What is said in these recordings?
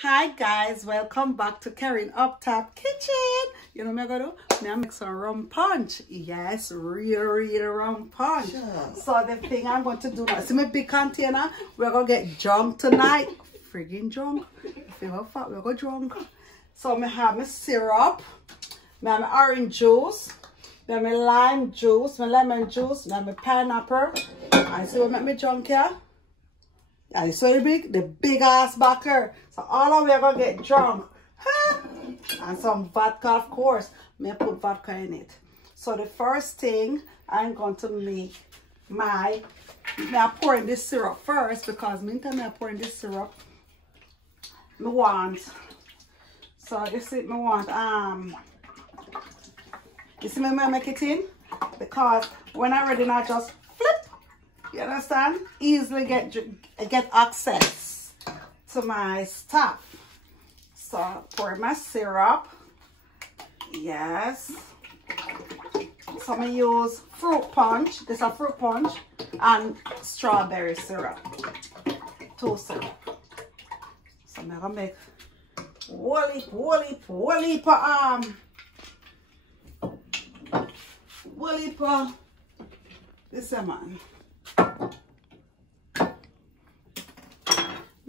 Hi guys, welcome back to Kerin Up Top Kitchen. You know what I'm gonna do? I'm gonna make some rum punch. Yes, real rum punch. Sure. So the thing I'm going to do now, see my big container, we're gonna get drunk tonight. Friggin' drunk. If you go fat, we're gonna drunk. So I have my syrup, I have my orange juice, I have my lime juice, my lemon juice, I have my pineapple. And see what make me drunk here? Yeah, it's very big, the big ass backer. So all of we are gonna get drunk. And some vodka, of course. May put vodka in it. So the first thing I'm going to make I'm pouring this syrup first because meantime I'm pouring this syrup. I want. So this is I want you see me make it in? Because when I'm ready now just flip. You understand? Easily get access to my stuff. So pour my syrup. Yes. So I use fruit punch. This is a fruit punch and strawberry syrup. 2 syrup. So I'm gonna make whole heap this man.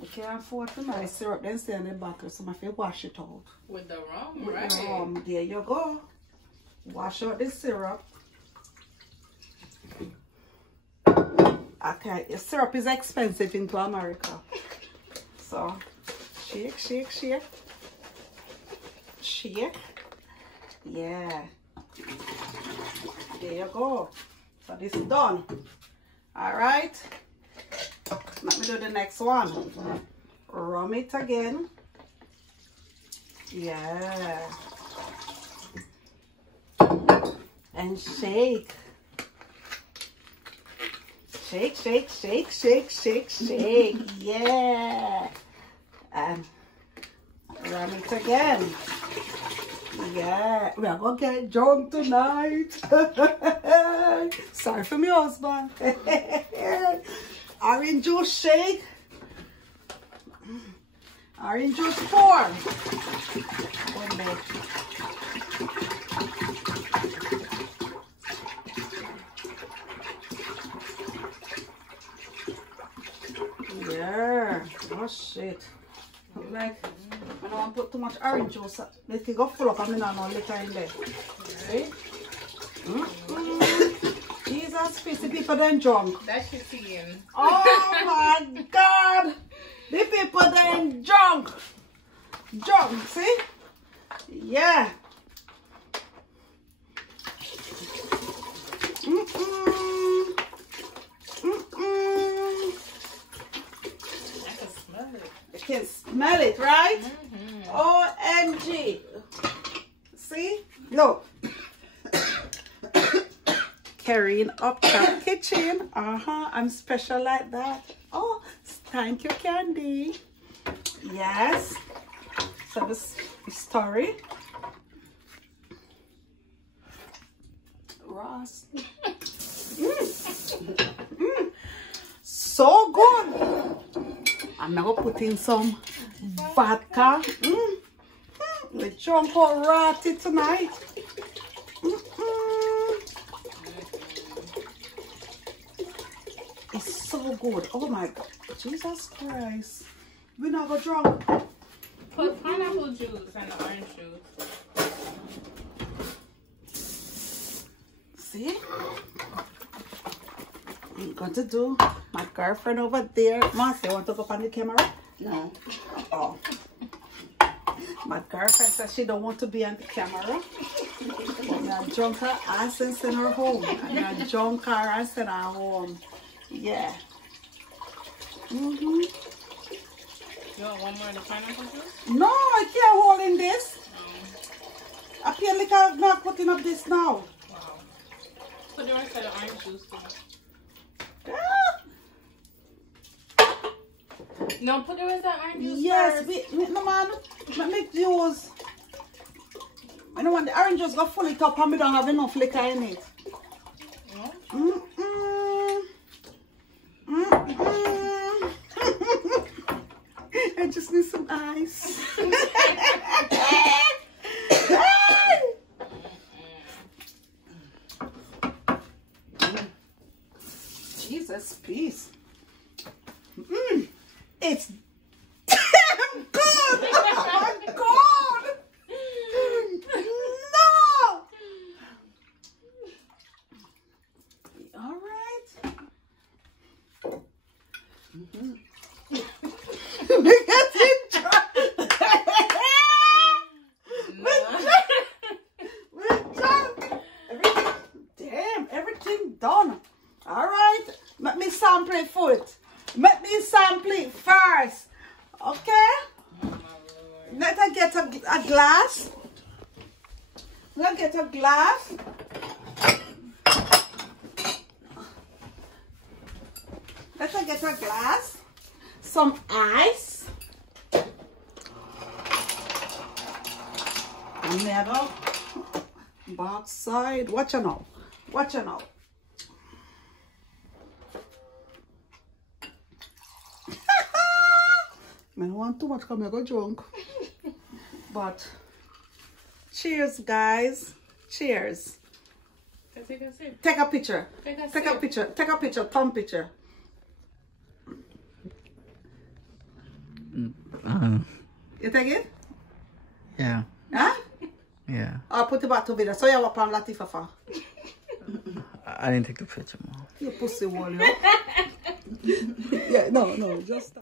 You can't afford to buy syrup then stay in the bottle, so I have to wash it out. With the rum, With right? the rum, there you go. Wash out the syrup. Okay, your syrup is expensive into America. So, shake, shake, shake. Shake. Yeah. There you go. So this is done. Alright. Let me do the next one. Rum it again. Yeah. And shake. Shake, shake, shake, shake, shake, shake. Yeah. And rum it again. Yeah. We are going to get drunk tonight. Sorry for my husband. Orange juice shake. Orange juice pour. One leg. Yeah. Oh shit. Like, I don't want to put too much orange juice. Let it go full up. I mean, I know liquor in there. Right? Jesus, the people then drunk. That's your team. Oh my God! The people then drunk. Drunk, see? Yeah. I can smell it. You can smell it, right? OMG. See? Look. Kerin Up Top Kitchen. I'm special like that. Oh, thank you, Candy. Yes. So this story. Ross. So good. I'm now gonna put in some vodka. We're drunk or ratty tonight. It's so good. Oh my God. Jesus Christ. We're not gonna drunk. Put pineapple juice and the orange juice. See? I'm going to do my girlfriend over there. Marcy, you want to go up on the camera? No. Oh. My girlfriend says she don't want to be on the camera. But I drunk her ass and send her home. And I drunk her and send her home. Yeah. You want one more of the pineapple juice? No, I can't hold in this. I feel like I'm not putting up this now. Wow. Put the rest of the orange juice in. No, put the rest of the orange juice Yes, first. no man. Let me use. I don't want the orange juice go full it up and we don't have enough liquor in it. No? I just need some ice. Jesus, peace. It's damn good. Oh my God. No. All right. We got it dry. We're done. Everything done. All right. Let me sample it first. Let me sample it first. Okay? Let us get a glass. Let's get a glass. Let's get a glass. Some ice. Another back side. Watch out now. Watch out now. I don't want too much because I go drunk. But cheers, guys. Cheers. Take a sip. Take a picture. Take a Take a picture. Take a picture. Thumb picture. You take it? Yeah. Huh? Yeah. I'll put it back to video. So you have a Latifa for. I didn't take the picture, Mom. You pussy wall, yo. Yeah, no, just.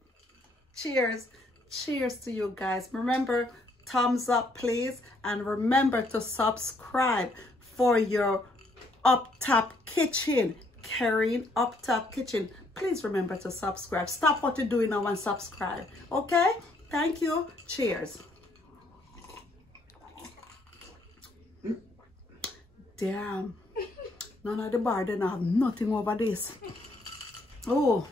Cheers. Cheers to you guys. Remember, thumbs up, please. And remember to subscribe for your Up Top Kitchen. Kerine Up Top Kitchen. Please remember to subscribe. Stop what you're doing now and subscribe. Okay? Thank you. Cheers. Damn. None of the bar didn't have nothing over this. Oh,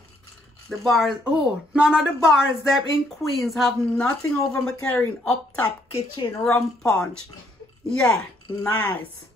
the bars. Oh, none of the bars there in Queens have nothing over my Kerine Up Top Kitchen rum punch. Yeah, nice.